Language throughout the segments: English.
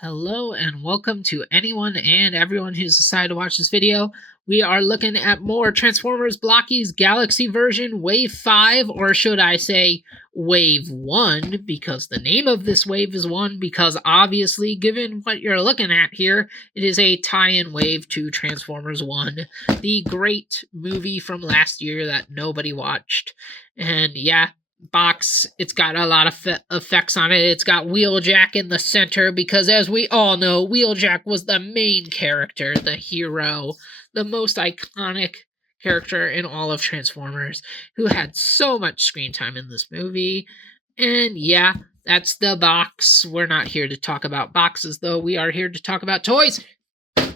Hello and welcome to anyone and everyone who's decided to watch this video. We are looking at more Transformers Blokees Galaxy version Wave 5, or should I say Wave 1, because the name of this wave is 1, because obviously, given what you're looking at here, it is a tie-in wave to Transformers 1, the great movie from last year that nobody watched. And yeah, box, it's got a lot of effects on it. It's got Wheeljack in the center because, as we all know, Wheeljack was the main character, the hero, the most iconic character in all of Transformers, who had so much screen time in this movie. And yeah, that's the box. We're not here to talk about boxes, though. We are here to talk about toys.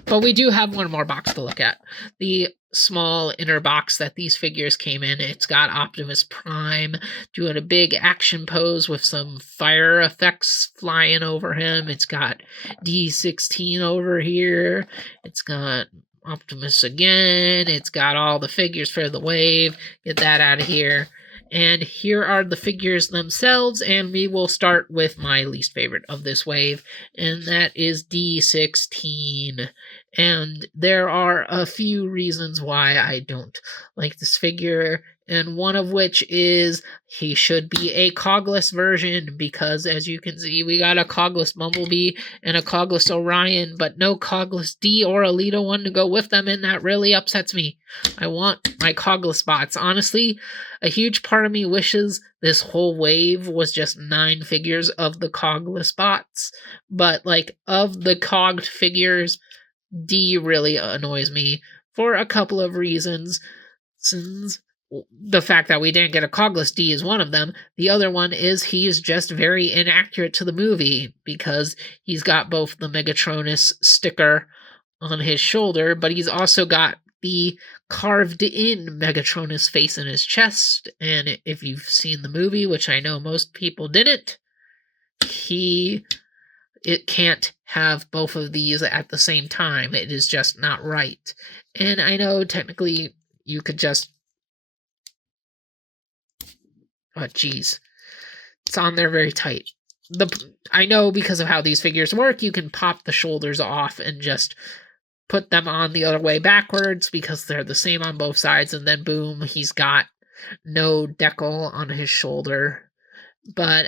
But we do have one more box to look at. The small inner box that these figures came in. It's got Optimus Prime doing a big action pose with some fire effects flying over him. It's got D16 over here. It's got Optimus again. It's got all the figures for the wave. Get that out of here. And here are the figures themselves, and we will start with my least favorite of this wave, and that is D16. And there are a few reasons why I don't like this figure, and one of which is he should be a cogless version, because as you can see, we got a cogless Bumblebee and a cogless Orion, but no cogless D or Alita one to go with them, and that really upsets me. I want my cogless bots. Honestly, a huge part of me wishes this whole wave was just 9 figures of the cogless bots, but like, of the cogged figures, D really annoys me for a couple of reasons. Since the fact that we didn't get a cogless D is one of them. The other one is he's just very inaccurate to the movie, because he's got both the Megatronus sticker on his shoulder, but he's also got the carved in Megatronus face in his chest. And if you've seen the movie, which I know most people didn't, it can't have both of these at the same time. It is just not right. And I know technically you could just... oh, geez. It's on there very tight. I know because of how these figures work, you can pop the shoulders off and just put them on the other way backwards, because they're the same on both sides, and then boom, he's got no decal on his shoulder. But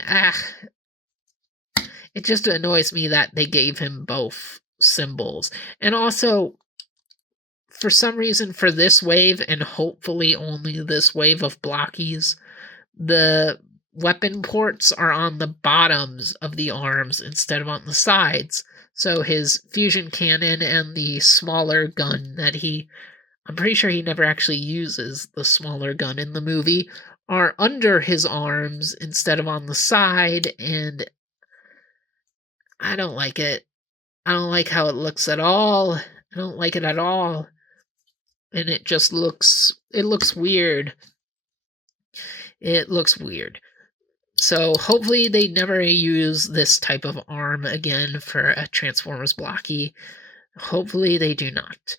it just annoys me that they gave him both symbols. And also, for some reason, for this wave, and hopefully only this wave of Blokees, the weapon ports are on the bottoms of the arms instead of on the sides. So his fusion cannon and the smaller gun that I'm pretty sure he never actually uses the smaller gun in the movie, are under his arms instead of on the side, and I don't like it. I don't like how it looks at all. I don't like it at all. And it looks weird. It looks weird. So hopefully they never use this type of arm again for a Transformers Blockey. Hopefully they do not.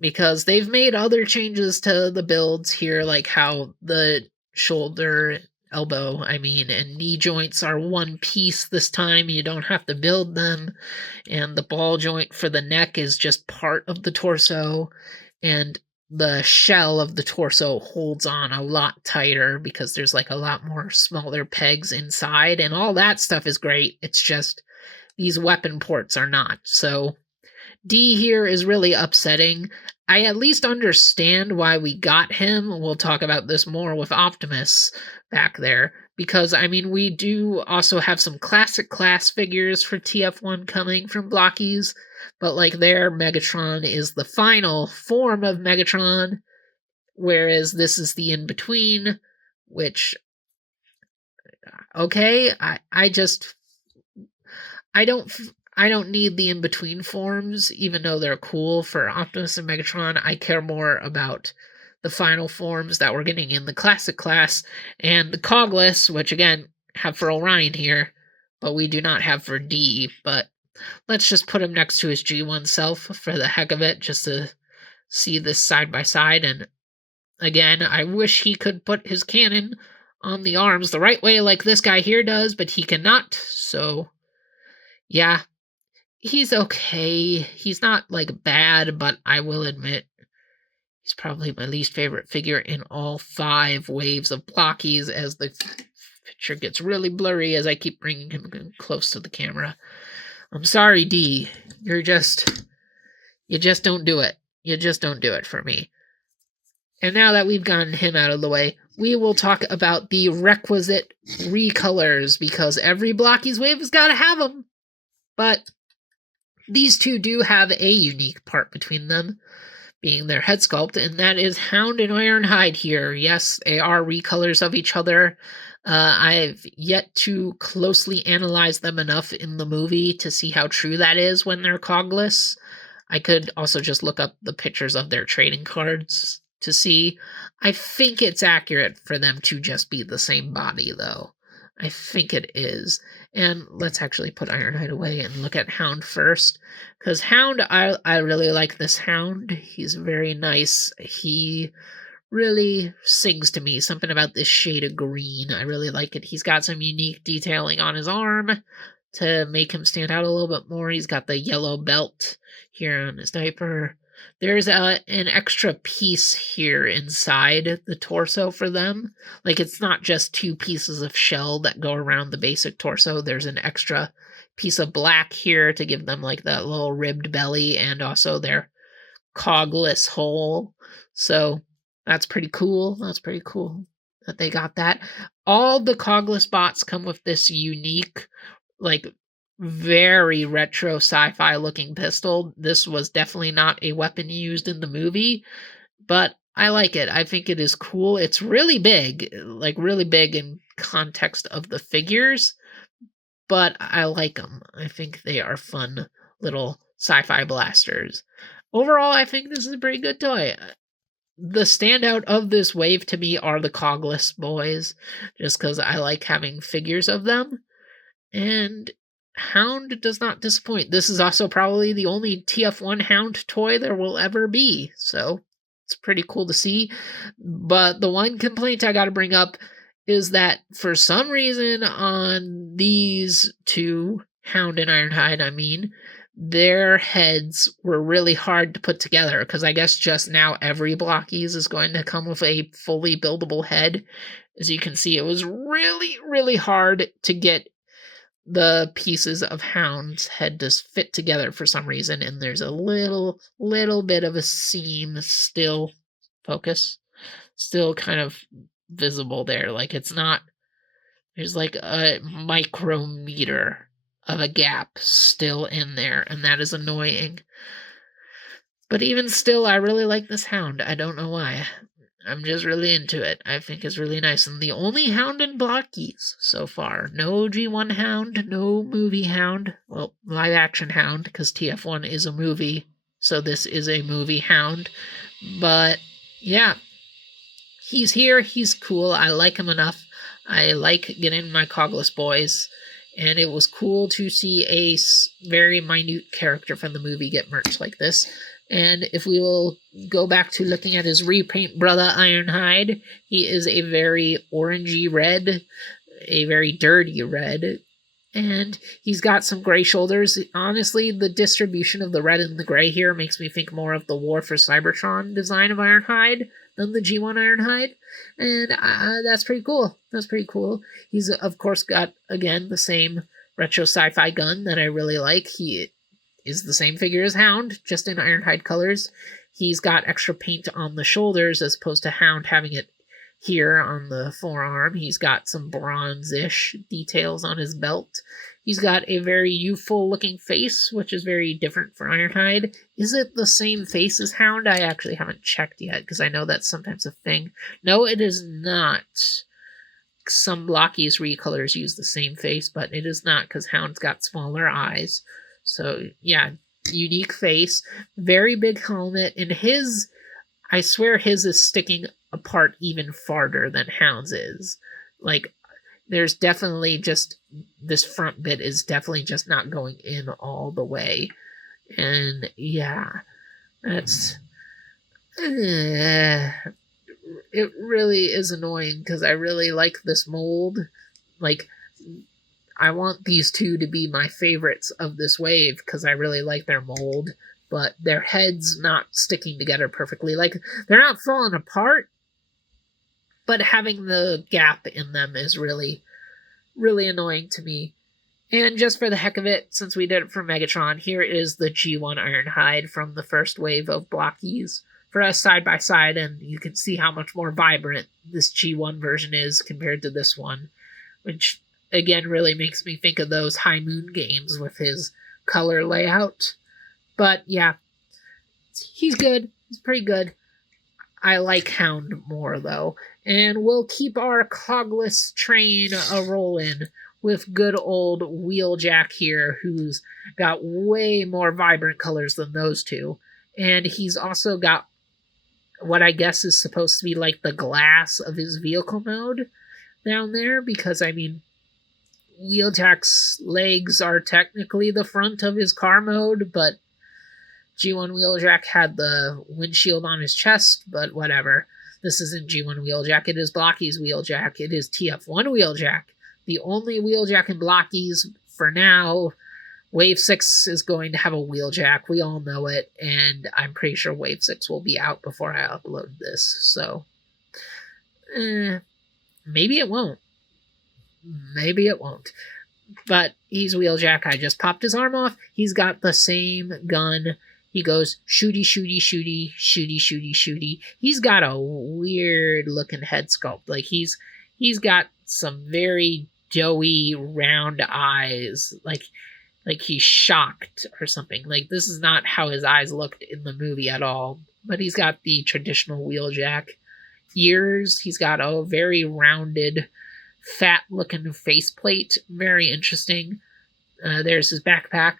Because they've made other changes to the builds here, like how the shoulder, elbow, and knee joints are one piece this time. You don't have to build them. And the ball joint for the neck is just part of the torso. And the shell of the torso holds on a lot tighter because there's like a lot more smaller pegs inside, and all that stuff is great. It's just these weapon ports are not. So D here is really upsetting. I at least understand why we got him. We'll talk about this more with Optimus back there, because we do also have some classic class figures for TF1 coming from Blokees, but like their Megatron is the final form of Megatron, whereas this is the in-between, which, okay, I don't need the in-between forms, even though they're cool for Optimus and Megatron. I care more about the final forms that we're getting in the classic class, and the cogless, which again, have for Orion here, but we do not have for D. But let's just put him next to his G1 self for the heck of it, just to see this side by side. And again, I wish he could put his cannon on the arms the right way like this guy here does, but he cannot. So yeah, He's okay. He's not, like, bad, but I will admit he's probably my least favorite figure in all 5 waves of Blokees as the picture gets really blurry as I keep bringing him close to the camera. I'm sorry, D. You just don't do it. You just don't do it for me. And now that we've gotten him out of the way, we will talk about the requisite recolors, because every Blokees wave has got to have them. But these two do have a unique part between them, being their head sculpt, and that is Hound and Ironhide here. Yes, they are recolors of each other. I've yet to closely analyze them enough in the movie to see how true that is when they're cogless. I could also just look up the pictures of their trading cards to see. I think it's accurate for them to just be the same body, though. I think it is. And let's actually put Ironhide away and look at Hound first. Because Hound, I really like this Hound. He's very nice. He really sings to me. Something about this shade of green. I really like it. He's got some unique detailing on his arm to make him stand out a little bit more. He's got the yellow belt here on his diaper. There's an extra piece here inside the torso for them. Like, it's not just 2 pieces of shell that go around the basic torso. There's an extra piece of black here to give them like that little ribbed belly and also their cogless hole. So that's pretty cool. That's pretty cool that they got that. All the cogless bots come with this unique, like, very retro sci-fi looking pistol. This was definitely not a weapon used in the movie, but I like it. I think it is cool. It's really big, like really big in context of the figures, but I like them. I think they are fun little sci-fi blasters. Overall, I think this is a pretty good toy. The standout of this wave to me are the cogless boys, just because I like having figures of them. And Hound does not disappoint. This is also probably the only TF1 Hound toy there will ever be, so it's pretty cool to see. But the one complaint I gotta bring up is that for some reason on these two, Hound and Ironhide, I mean, their heads were really hard to put together, because I guess just now every Blokees is going to come with a fully buildable head. As you can see, it was really, really hard to get the pieces of Hound's head to fit together for some reason, and there's a little bit of a seam still, still kind of visible there. Like, it's not, there's like a micrometer of a gap still in there, and that is annoying. But even still, I really like this Hound. I don't know why. I'm just really into it. I think it's really nice. And the only Hound in Blokees so far. No G1 Hound, no movie Hound. Well, live action Hound, because TF1 is a movie, so this is a movie Hound. But yeah, he's here. He's cool. I like him enough. I like getting my cogless boys. And it was cool to see a very minute character from the movie get merch like this. And if we will go back to looking at his repaint brother Ironhide, he is a very orangey red, a very dirty red, and he's got some gray shoulders. Honestly, the distribution of the red and the gray here makes me think more of the War for Cybertron design of Ironhide than the G1 Ironhide, and that's pretty cool. That's pretty cool. He's, of course, got, again, the same retro sci-fi gun that I really like. He is the same figure as Hound, just in Ironhide colors. He's got extra paint on the shoulders as opposed to Hound having it here on the forearm. He's got some bronze-ish details on his belt. He's got a very youthful looking face, which is very different for Ironhide. Is it the same face as Hound? I actually haven't checked yet, because I know that's sometimes a thing. No, it is not. Some Blokees recolors use the same face, but it is not, because Hound's got smaller eyes. So, yeah, unique face, very big helmet, and his, I swear his is sticking apart even farther than Hound's is. Like, there's definitely just, this front bit is definitely just not going in all the way. And, yeah, that's, it really is annoying, because I really like this mold. Like, I want these two to be my favorites of this wave because I really like their mold, but their heads not sticking together perfectly. Like, they're not falling apart, but having the gap in them is really, really annoying to me. And just for the heck of it, since we did it for Megatron, here is the G1 Ironhide from the first wave of Blokees for us side by side, and you can see how much more vibrant this G1 version is compared to this one, which again really makes me think of those High Moon games with his color layout. But yeah, he's good. He's pretty good. I like Hound more, though. And we'll keep our cogless train a-rolling with good old Wheeljack here, who's got way more vibrant colors than those two. And he's also got what I guess is supposed to be like the glass of his vehicle mode down there, because, I mean, Wheeljack's legs are technically the front of his car mode, but G1 Wheeljack had the windshield on his chest, but whatever. This isn't G1 Wheeljack, it is Blokees Wheeljack, it is TF1 Wheeljack. The only Wheeljack in Blokees for now. Wave 6 is going to have a Wheeljack, we all know it, and I'm pretty sure Wave 6 will be out before I upload this, so maybe it won't. Maybe it won't. But he's Wheeljack. I just popped his arm off. He's got the same gun. He goes shooty, shooty, shooty, shooty, shooty, shooty. He's got a weird looking head sculpt. Like he's got some very doughy, round eyes. Like he's shocked or something. Like this is not how his eyes looked in the movie at all. But he's got the traditional Wheeljack ears. He's got a very rounded, fat-looking faceplate. Very interesting. There's his backpack.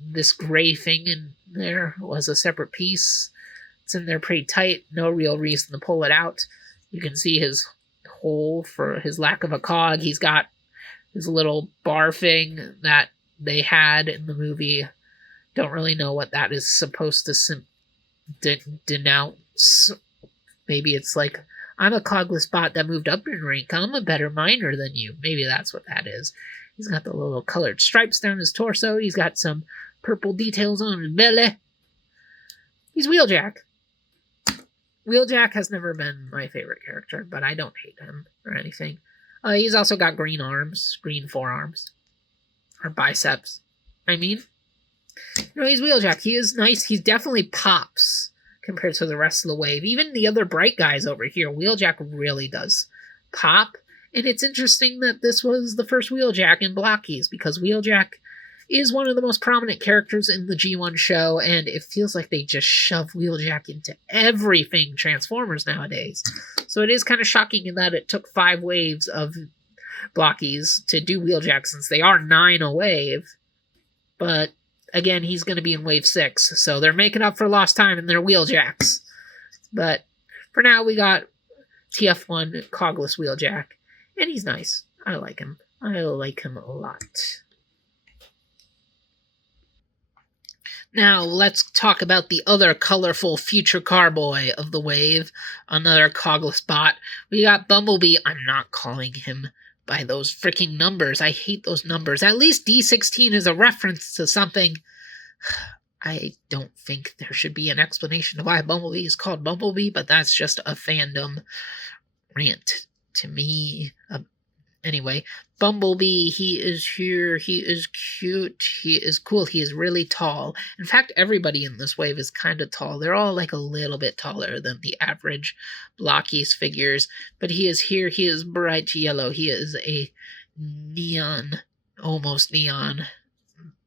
This gray thing in there was a separate piece. It's in there pretty tight. No real reason to pull it out. You can see his hole for his lack of a cog. He's got his little bar thing that they had in the movie. Don't really know what that is supposed to denounce. Maybe it's like, I'm a cogless bot that moved up in rank. I'm a better miner than you. Maybe that's what that is. He's got the little colored stripes down his torso. He's got some purple details on his belly. He's Wheeljack. Wheeljack has never been my favorite character, but I don't hate him or anything. He's also got green arms, green forearms, or biceps. I mean, he's Wheeljack. He is nice. He definitely pops compared to the rest of the wave. Even the other bright guys over here, Wheeljack really does pop. And it's interesting that this was the first Wheeljack in Blokees, because Wheeljack is one of the most prominent characters in the G1 show, and it feels like they just shove Wheeljack into everything Transformers nowadays. So it is kind of shocking in that it took 5 waves of Blokees to do Wheeljack, since they are 9 a wave. But again, he's going to be in Wave 6, so they're making up for lost time in their Wheeljacks. But for now, we got TF1 Cogless Wheeljack, and he's nice. I like him. I like him a lot. Now, let's talk about the other colorful future carboy of the wave, another cogless bot. We got Bumblebee. I'm not calling him by those freaking numbers. I hate those numbers. At least D16 is a reference to something. I don't think there should be an explanation of why Bumblebee is called Bumblebee, but that's just a fandom rant to me. Anyway, Bumblebee, he is here, he is cute, he is cool, he is really tall. In fact, everybody in this wave is kind of tall. They're all like a little bit taller than the average Blokees figures. But he is here, he is bright yellow. He is a neon, almost neon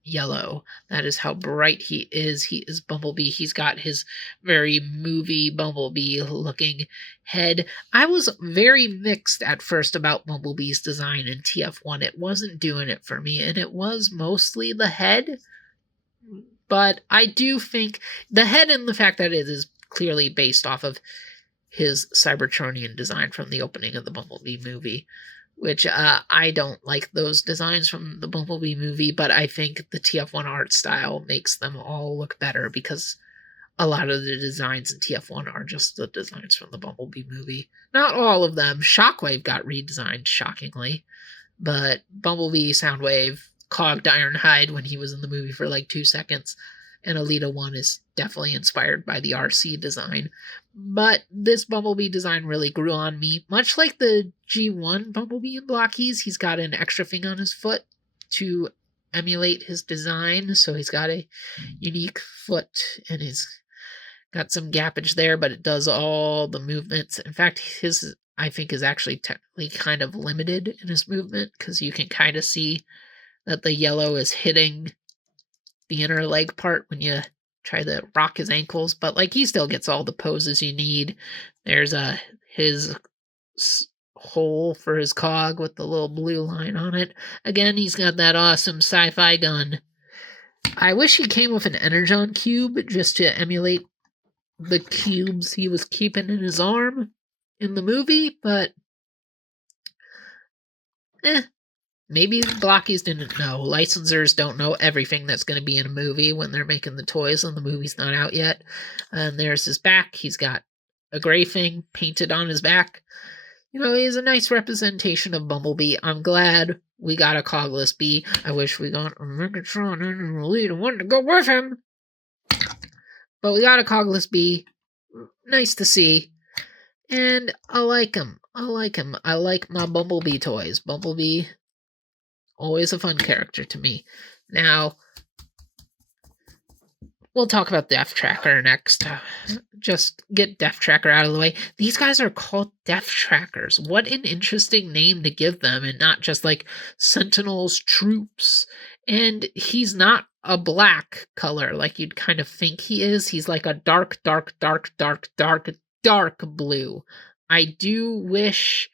yellow. That is how bright he is. He is Bumblebee. He's got his very movie Bumblebee looking head. I was very mixed at first about Bumblebee's design in TF1. It wasn't doing it for me, and it was mostly the head. But I do think the head, and the fact that it is clearly based off of his Cybertronian design from the opening of the Bumblebee movie, which I don't like those designs from the Bumblebee movie, but I think the TF1 art style makes them all look better, because a lot of the designs in TF1 are just the designs from the Bumblebee movie. Not all of them. Shockwave got redesigned, shockingly, but Bumblebee, Soundwave, cogged Ironhide when he was in the movie for like 2 seconds, and Alita 1 is definitely inspired by the RC design. But this Bumblebee design really grew on me. Much like the G1 Bumblebee in Blokees, he's got an extra thing on his foot to emulate his design, so he's got a unique foot, and he's got some gappage there, but it does all the movements. In fact, his, I think, is actually technically kind of limited in his movement, because you can kind of see that the yellow is hitting the inner leg part when you try to rock his ankles, but like he still gets all the poses you need. There's his hole for his cog with the little blue line on it. Again, he's got that awesome sci-fi gun. I wish he came with an Energon cube just to emulate the cubes he was keeping in his arm in the movie, but maybe Blokees didn't know. Licensors don't know everything that's going to be in a movie when they're making the toys and the movie's not out yet. And there's his back. He's got a gray thing painted on his back. You know, he's a nice representation of Bumblebee. I'm glad we got a cogless bee. I wish we got a Megatron and a Alita one to go with him. But we got a cogless bee. Nice to see. And I like him. I like my Bumblebee toys. Bumblebee, always a fun character to me. Now, we'll talk about Death Tracker next. Just get Death Tracker out of the way. These guys are called Death Trackers. What an interesting name to give them, and not just like Sentinels, troops. And he's not a black color like you'd kind of think he is. He's like a dark blue. I do wish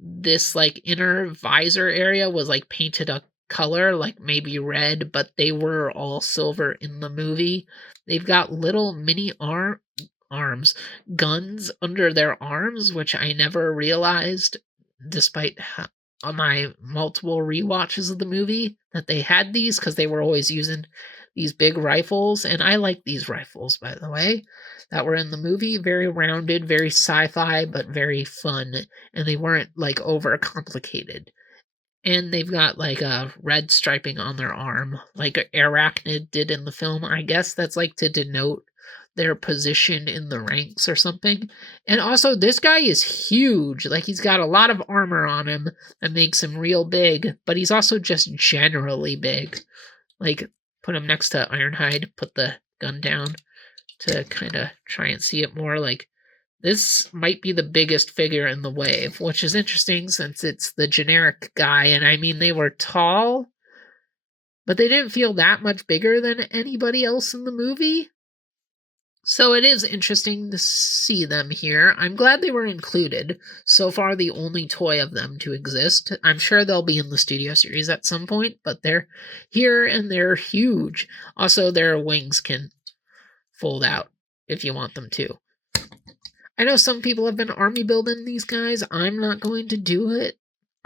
this like inner visor area was like painted a color, like maybe red, but they were all silver in the movie. They've got little mini arms, guns under their arms, which I never realized, despite my multiple rewatches of the movie, that they had these, because they were always using these big rifles, and I like these rifles, by the way, that were in the movie. Very rounded, very sci-fi, but very fun, and they weren't like over complicated. And they've got like a red striping on their arm, like Arachnid did in the film. I guess that's like to denote their position in the ranks or something. And also, this guy is huge. Like, he's got a lot of armor on him that makes him real big, but he's also just generally big. Like, put him next to Ironhide, put the gun down to kind of try and see it more. Like, this might be the biggest figure in the wave, which is interesting since it's the generic guy. And I mean, they were tall, but they didn't feel that much bigger than anybody else in the movie. So it is interesting to see them here. I'm glad they were included. So far, the only toy of them to exist. I'm sure they'll be in the Studio Series at some point, but they're here and they're huge. Also, their wings can fold out if you want them to. I know some people have been army building these guys. I'm not going to do it.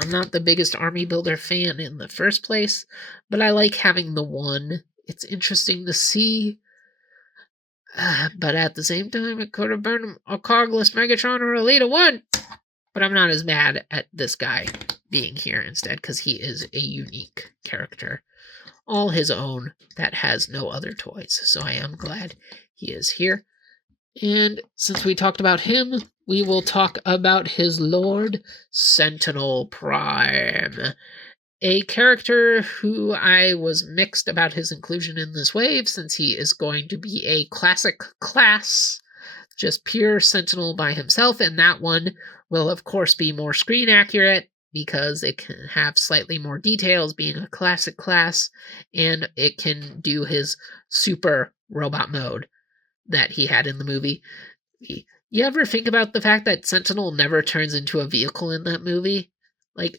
I'm not the biggest army builder fan in the first place, but I like having the one. It's interesting to see. But at the same time, it could have been a cogless Megatron or Alita 1. But I'm not as mad at this guy being here instead, because he is a unique character. All his own that has no other toys. So I am glad he is here. And since we talked about him, we will talk about his Lord, Sentinel Prime. A character who I was mixed about his inclusion in this wave, since he is going to be a classic class, just pure Sentinel by himself, and that one will of course be more screen accurate, because it can have slightly more details being a classic class, and it can do his super robot mode that he had in the movie. You ever think about the fact that Sentinel never turns into a vehicle in that movie? Like,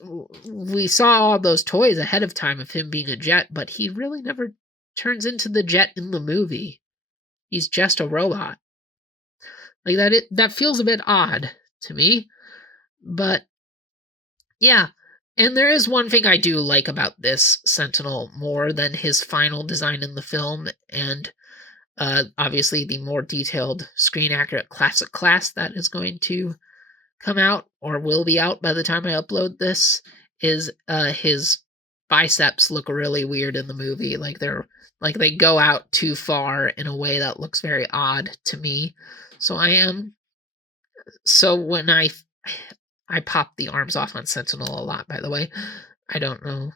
we saw all those toys ahead of time of him being a jet, but he really never turns into the jet in the movie. He's just a robot. Like, that feels a bit odd to me. But, yeah. And there is one thing I do like about this Sentinel more than his final design in the film, and obviously the more detailed, screen-accurate classic class that is going to come out, or will be out by the time I upload this, is his biceps look really weird in the movie. Like they go out too far in a way that looks very odd to me. So I am so when I pop the arms off on Sentinel a lot, by the way. I don't know.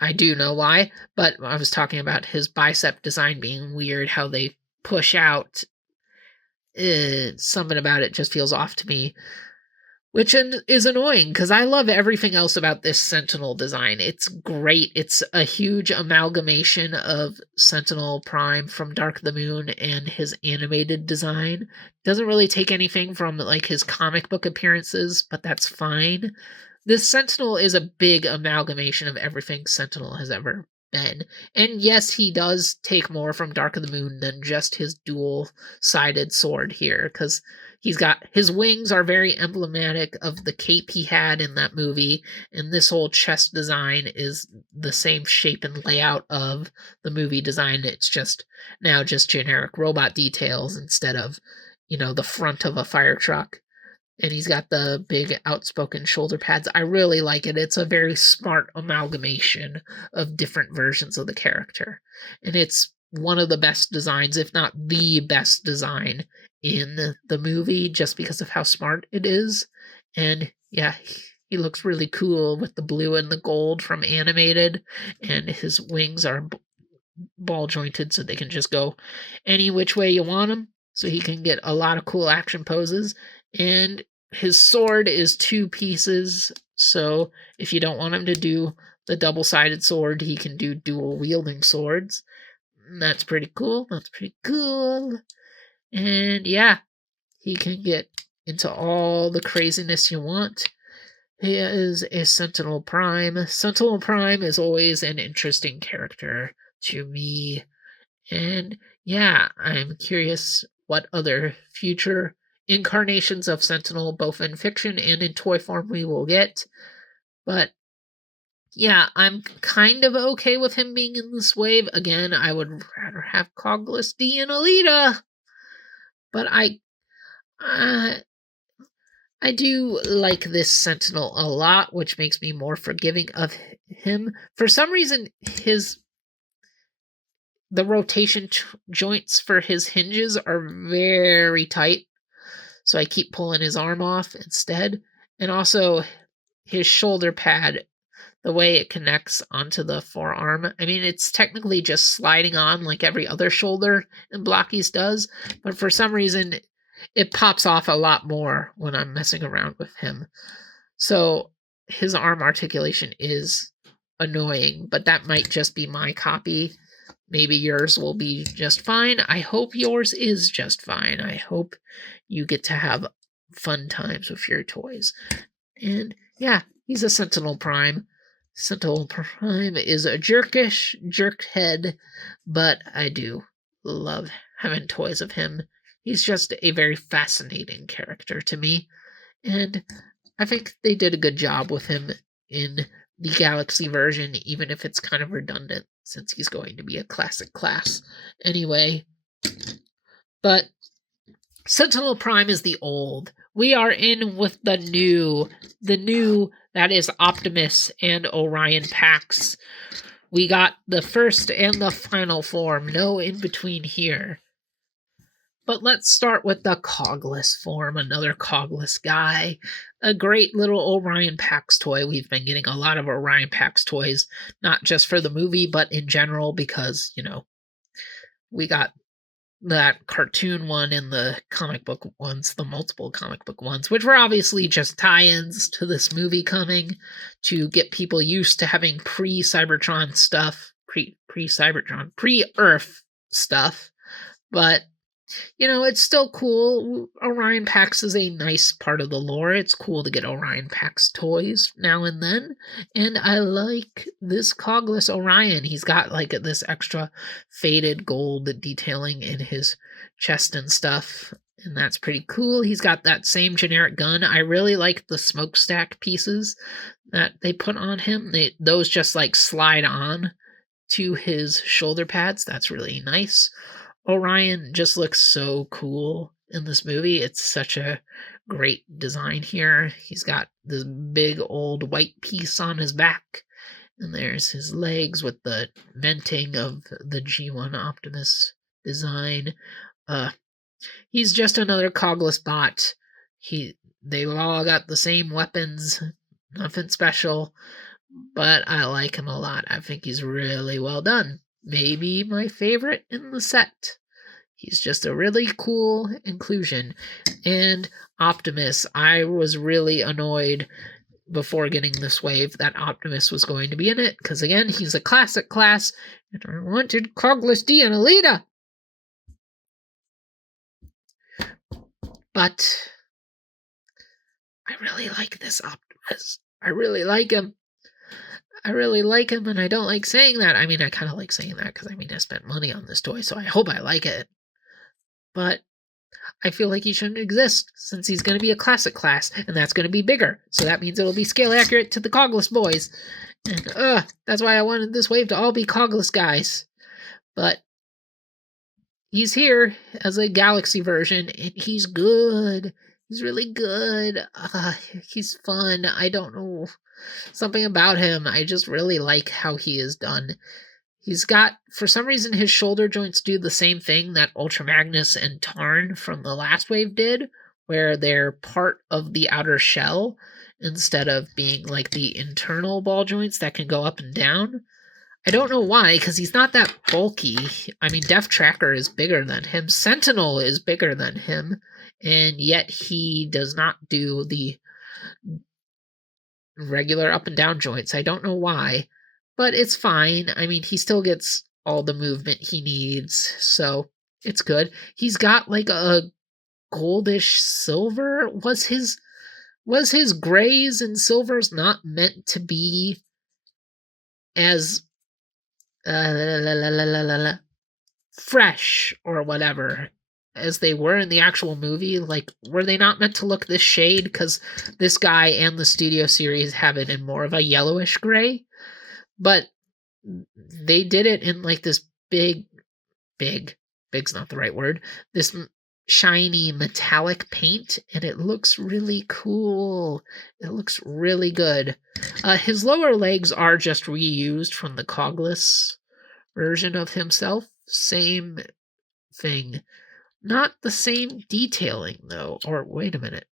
I do know why, but I was talking about his bicep design being weird, how they push out. Something about it just feels off to me, which is annoying because I love everything else about this Sentinel design. It's great. It's a huge amalgamation of Sentinel Prime from Dark of the Moon and his animated design. Doesn't really take anything from like his comic book appearances, but that's fine. This Sentinel is a big amalgamation of everything Sentinel has ever been. And yes, he does take more from Dark of the Moon than just his dual-sided sword here, because he's got his wings are very emblematic of the cape he had in that movie, and this whole chest design is the same shape and layout of the movie design. It's just now just generic robot details instead of, the front of a fire truck. And he's got the big outspoken shoulder pads. I really like it. It's a very smart amalgamation of different versions of the character. And it's one of the best designs, if not the best design in the movie, just because of how smart it is. And yeah, he looks really cool with the blue and the gold from animated, and his wings are ball jointed so they can just go any which way you want them. So he can get a lot of cool action poses. And his sword is 2 pieces, so if you don't want him to do the double-sided sword, he can do dual-wielding swords. And that's pretty cool. And yeah, he can get into all the craziness you want. He is a Sentinel Prime. Sentinel Prime is always an interesting character to me. And yeah, I'm curious what other future incarnations of Sentinel, both in fiction and in toy form, we will get. But yeah, I'm kind of okay with him being in this wave. Again, I would rather have Cogless D and Alita. But I do like this Sentinel a lot, which makes me more forgiving of him. For some reason, the rotation joints for his hinges are very tight, so I keep pulling his arm off instead. And also, his shoulder pad, the way it connects onto the forearm, I mean, it's technically just sliding on like every other shoulder in Blokees does, but for some reason, it pops off a lot more when I'm messing around with him. So his arm articulation is annoying, but that might just be my copy. Maybe yours will be just fine. I hope yours is just fine. I hope you get to have fun times with your toys. And yeah, he's a Sentinel Prime. Sentinel Prime is a jerk head, but I do love having toys of him. He's just a very fascinating character to me, and I think they did a good job with him in the Galaxy version, even if it's kind of redundant, since he's going to be a classic class anyway. But Sentinel Prime is the old. We are in with the new. The new, that is Optimus and Orion Pax. We got the first and the final form, no in between here. But let's start with the Cogless form, another Cogless guy. A great little Orion Pax toy. We've been getting a lot of Orion Pax toys, not just for the movie, but in general, because, we got that cartoon one and the comic book ones, the multiple comic book ones, which were obviously just tie-ins to this movie coming to get people used to having pre-Cybertron stuff, pre-Cybertron, pre-Earth stuff. But it's still cool. Orion Pax is a nice part of the lore. It's cool to get Orion Pax toys now and then. And I like this Cogless Orion. He's got like this extra faded gold detailing in his chest and stuff. And that's pretty cool. He's got that same generic gun. I really like the smokestack pieces that they put on him. Those just like slide on to his shoulder pads. That's really nice. Orion just looks so cool in this movie. It's such a great design here. He's got this big old white piece on his back, and there's his legs with the venting of the G1 Optimus design. He's just another cogless bot. They've all got the same weapons, nothing special, but I like him a lot. I think he's really well done. Maybe my favorite in the set. He's just a really cool inclusion. And Optimus, I was really annoyed before getting this wave that Optimus was going to be in it, because again, he's a classic class, and I wanted Cogless D and Alita. But I really like this Optimus. I really like him. And I don't like saying that. I mean, I kind of like saying that because, I mean, I spent money on this toy, so I hope I like it. But I feel like he shouldn't exist, since he's going to be a classic class, and that's going to be bigger. So that means it'll be scale accurate to the Cogless boys. And, that's why I wanted this wave to all be Cogless guys. But he's here as a Galaxy version, and he's good. He's really good. He's fun. I don't know. Something about him, I just really like how he is done. He's got, for some reason, his shoulder joints do the same thing that Ultra Magnus and Tarn from the last wave did, where they're part of the outer shell instead of being like the internal ball joints that can go up and down. I don't know why, because he's not that bulky. I mean, Def Tracker is bigger than him. Sentinel is bigger than him, and yet he does not do the regular up and down joints. I don't know why, but it's fine. I mean, he still gets all the movement he needs, so it's good. He's got like a goldish silver. Was his grays and silvers not meant to be as fresh or whatever as they were in the actual movie? Like, were they not meant to look this shade? Because this guy and the studio series have it in more of a yellowish gray, but they did it in like this big's not the right word, this shiny metallic paint, and it looks really cool. It looks really good. His lower legs are just reused from the Cogless version of himself. Same thing. Not the same detailing, though. Or, wait a minute.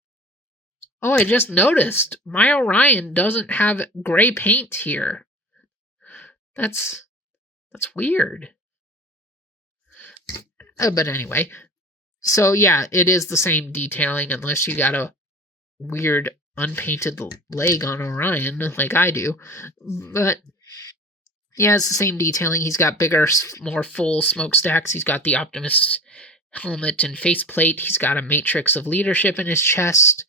Oh, I just noticed. My Orion doesn't have gray paint here. That's weird. But anyway. So, yeah, it is the same detailing, unless you got a weird unpainted leg on Orion, like I do. But, yeah, it's the same detailing. He's got bigger, more full smokestacks. He's got the Optimus helmet and faceplate. He's got a matrix of leadership in his chest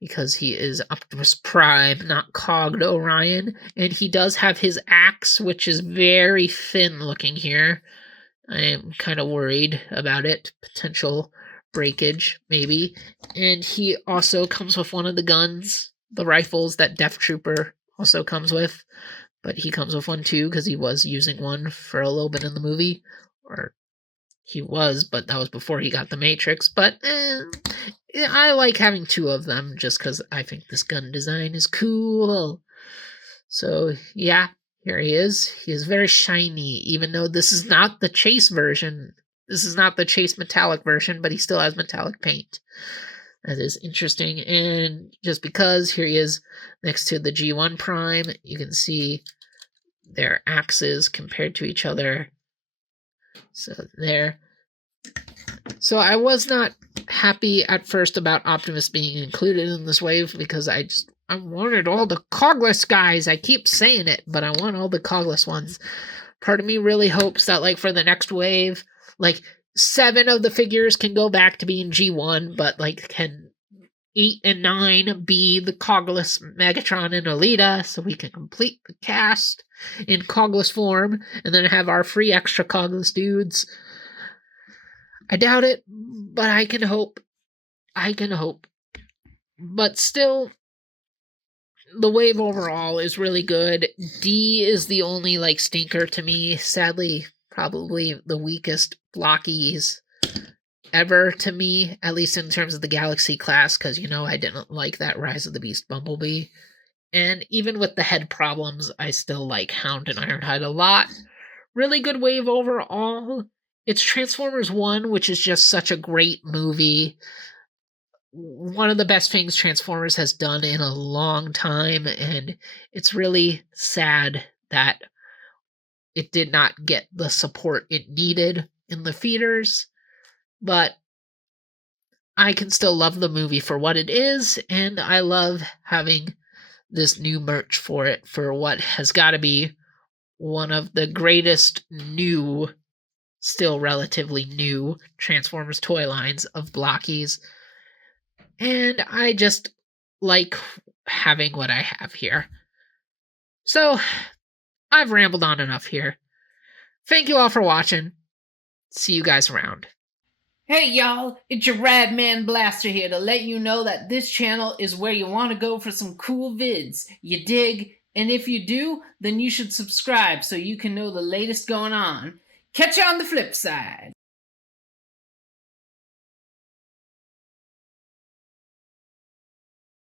because he is Optimus Prime, not Cogged Orion. And he does have his axe, which is very thin looking here. I am kind of worried about it. Potential breakage, maybe. And he also comes with one of the guns, the rifles that Death Trooper also comes with. But he comes with one too, because he was using one for a little bit in the movie. Or he was, but that was before he got the Matrix. But I like having two of them just because I think this gun design is cool. So, yeah, here he is. He is very shiny, even though this is not the Chase version. This is not the Chase metallic version, but he still has metallic paint. That is interesting. And just because, here he is next to the G1 Prime. You can see their axes compared to each other. So there. So I was not happy at first about Optimus being included in this wave because I wanted all the Cogless guys. I keep saying it, but I want all the Cogless ones. Part of me really hopes that, like, for the next wave, like, 7 of the figures can go back to being G1, but, like, can 8 and 9 be the Cogless Megatron and Alita, so we can complete the cast in Cogless form, and then have our free extra Cogless dudes. I doubt it, but I can hope. But still, the wave overall is really good. D is the only, like, stinker to me. Sadly, probably the weakest Blokees. ever to me, at least in terms of the Galaxy class, because I didn't like that Rise of the Beast Bumblebee. And even with the head problems, I still like Hound and Ironhide a lot. Really good wave overall. It's Transformers 1, which is just such a great movie. One of the best things Transformers has done in a long time, and it's really sad that it did not get the support it needed in the theaters. But I can still love the movie for what it is, and I love having this new merch for it for what has got to be one of the greatest new, still relatively new, Transformers toy lines of Blokees. And I just like having what I have here. So, I've rambled on enough here. Thank you all for watching. See you guys around. Hey y'all, it's your Rad Man Blaster here to let you know that this channel is where you want to go for some cool vids. You dig? And if you do, then you should subscribe so you can know the latest going on. Catch you on the flip side.